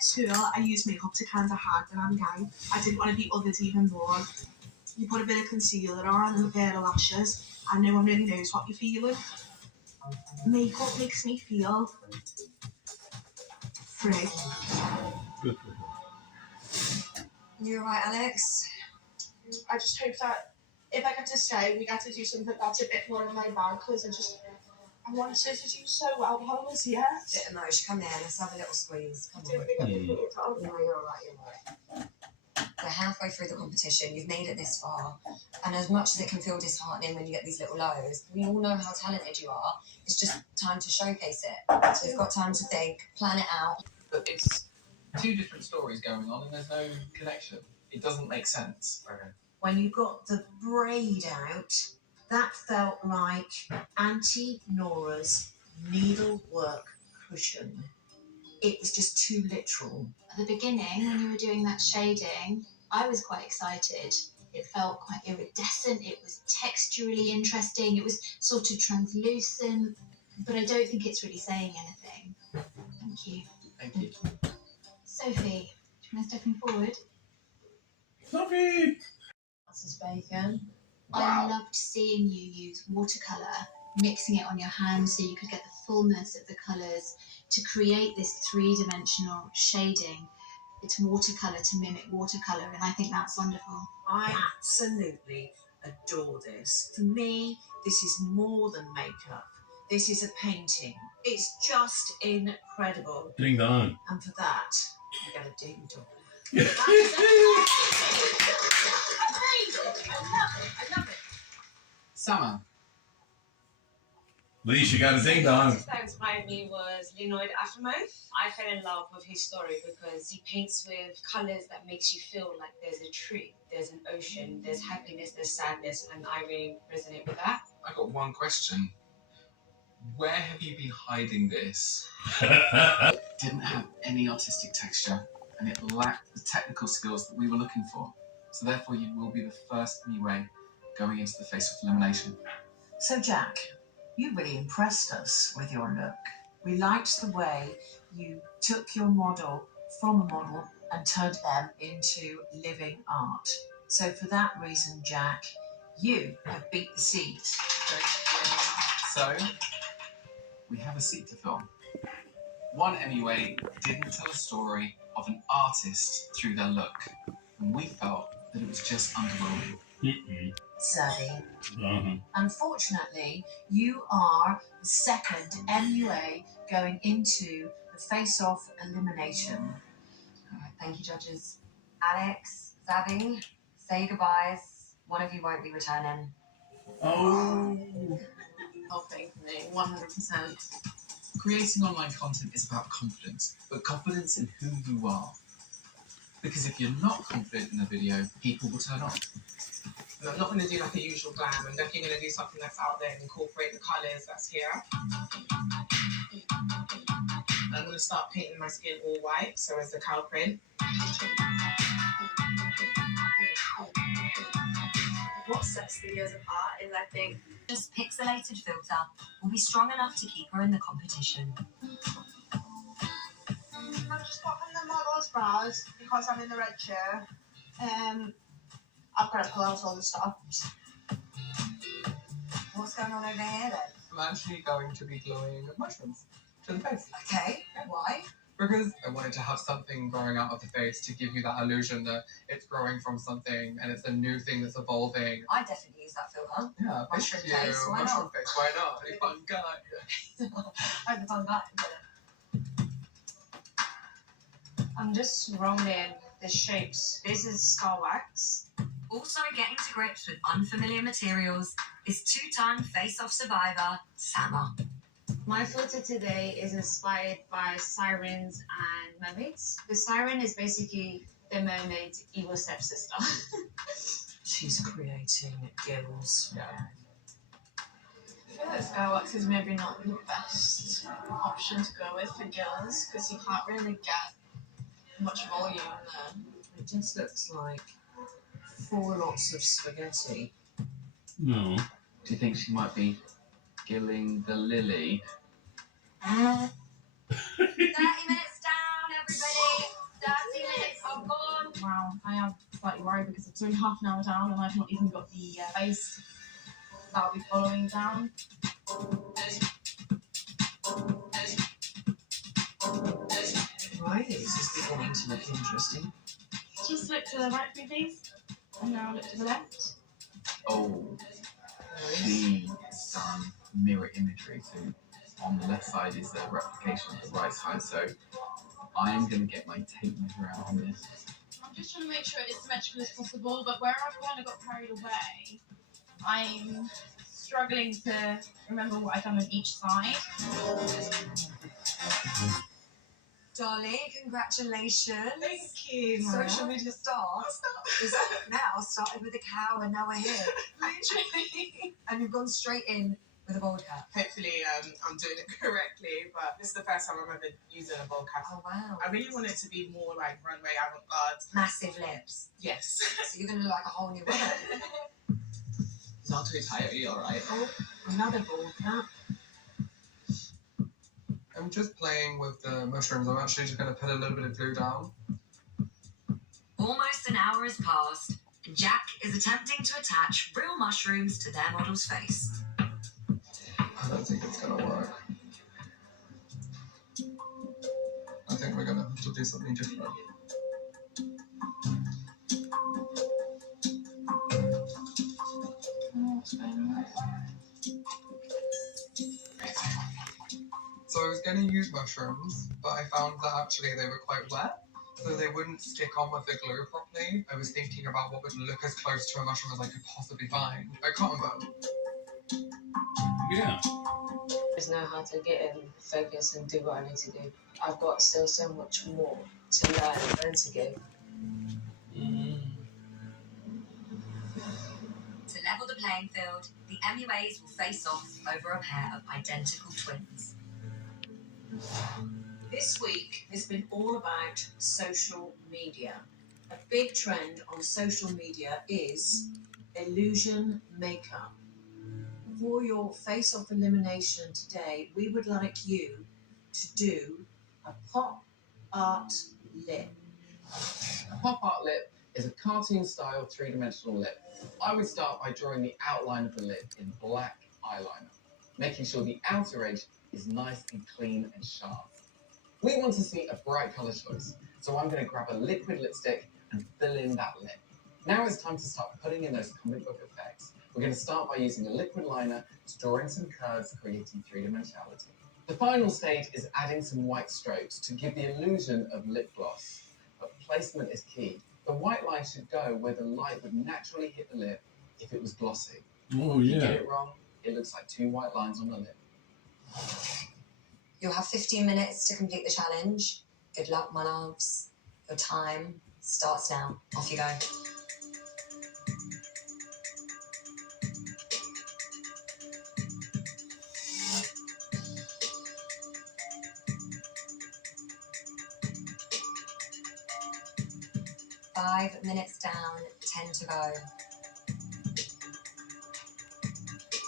at school, I used makeup to kind of hide that I'm gay. I didn't want to be othered even more. You put a bit of concealer on and a pair of lashes, and no one really knows what you're feeling. Makeup makes me feel free. You're right, Alex. I just hope that if I get to stay, we get to do something that's a bit more in my bag, because I wanted to do so well while I was here. Bit emotion. Come here, let's have a little squeeze. Come on. No, you're all right. We're halfway through the competition. You've made it this far. And as much as it can feel disheartening when you get these little lows, we all know how talented you are. It's just time to showcase it. So you've got time to think, plan it out. But it's two different stories going on and there's no connection. It doesn't make sense. Okay. When you got the braid out, that felt like Auntie Nora's needlework cushion. It was just too literal. At the beginning, when you were doing that shading, I was quite excited. It felt quite iridescent, it was texturally interesting, it was sort of translucent, but I don't think it's really saying anything. Thank you. Thank you. Sophie, do you want to step forward? Sophie! This is bacon. Wow. I loved seeing you use watercolour, mixing it on your hand so you could get the fullness of the colours to create this three-dimensional shading. It's watercolour to mimic watercolour, and I think that's wonderful. I absolutely adore this. For me, this is more than makeup. This is a painting. It's just incredible. Ding dong. And for that, you get a ding dong. Amazing! I love it. Summer. Leash, you got a ding dong. The artist that inspired me was Leonid Afimov. I fell in love with his story because he paints with colours that makes you feel like there's a tree, there's an ocean, there's happiness, there's sadness, and I really resonate with that. I've got one question. Where have you been hiding this? Didn't have any artistic texture and it lacked the technical skills that we were looking for. So therefore you will be the first anyway going into the face-off elimination. So Jack, you really impressed us with your look. We liked the way you took your model from a model and turned them into living art. So for that reason, Jack, you have beat the seat. So, we have a seat to fill. One anyway didn't tell a story of an artist through their look, and we felt that it was just underwhelming. Zaddy. Unfortunately, you are the second MUA going into the face-off elimination. All right, thank you, judges. Alex, Zavi, say your goodbyes. One of you won't be returning. Oh. Helping me, 100%. Creating online content is about confidence, but confidence in who you are. Because if you're not confident in the video, people will turn off. I'm not going to do like a usual glam. I'm definitely going to do something that's out there and incorporate the colours that's here. I'm going to start painting my skin all white, so as the cow print. What sets the videos apart is, I think, this pixelated filter will be strong enough to keep her in the competition. I'm just popping the model's brows because I'm in the red chair. I've got to pull out all the stops. What's going on over here then? I'm actually going to be gluing mushrooms to the face. Okay, why? Because I wanted to have something growing out of the face to give you that illusion that it's growing from something and it's a new thing that's evolving. I definitely use that filter. Yeah, Mushroom thank you. face, why Mushroom not? face, why not? Any fun guy. I'm the fun guy. I'm just rolling the shapes. This is star wax. Also getting to grips with unfamiliar materials is two-time face-off survivor, Sama. My filter today is inspired by sirens and mermaids. The siren is basically the mermaid's evil stepsister. She's creating gills. Yeah. I feel like Skywax is maybe not the best option to go with for gills because you can't really get much volume there. It just looks like 4 lots of spaghetti. No. Do you think she might be gilling the lily? 30 minutes down, everybody. Wow, I am slightly worried because it's only half an hour down and I've not even got the base that I'll be following down. Right, this is beginning to look interesting. Just look to the right for me, please. And now look to the left. Oh, she's done mirror imagery. So on the left side is the replication of the right side. So I am going to get my tape measure out on this. I'm just trying to make sure it's as symmetrical as possible, but where I've kind of got carried away, I'm struggling to remember what I've done on each side. Dolly, congratulations. Thank you, Social media star. Is now started with a cow and now we're here. Literally. And you've gone straight in with a bold cap. Hopefully, I'm doing it correctly, but this is the first time I'm ever using a bold cap. Oh, wow. I really want it to be more like runway avant-garde. Massive lips. Yes. So you're going to look like a whole new woman. Not too tired, are you alright? Oh, another ball cap. I'm just playing with the mushrooms. I'm actually just going to put a little bit of glue down. Almost an hour has passed. Jack is attempting to attach real mushrooms to their model's face. I don't think it's going to work. I think we're going to have to do something different. So I was going to use mushrooms, but I found that actually they were quite wet, so they wouldn't stick on with the glue properly. I was thinking about what would look as close to a mushroom as I could possibly find. A cotton bud. Yeah. Just know how to get in focus and do what I need to do. I've got still so much more to learn and to give. To level the playing field, the MUAs will face off over a pair of identical twins. This week has been all about social media. A big trend on social media is illusion makeup. For your face-off elimination today, we would like you to do a pop art lip. A pop art lip is a cartoon-style three-dimensional lip. I would start by drawing the outline of the lip in black eyeliner, making sure the outer edge is nice and clean and sharp. We want to see a bright colour choice, so I'm going to grab a liquid lipstick and fill in that lip. Now it's time to start putting in those comic book effects. We're going to start by using a liquid liner to draw in some curves, creating three-dimensionality. The final stage is adding some white strokes to give the illusion of lip gloss, but placement is key. The white line should go where the light would naturally hit the lip if it was glossy. Oh, If you yeah. get it wrong, it looks like two white lines on the lip. You'll have 15 minutes to complete the challenge. Good luck, my loves. Your time starts now. Off you go. Five minutes down, 10 to go.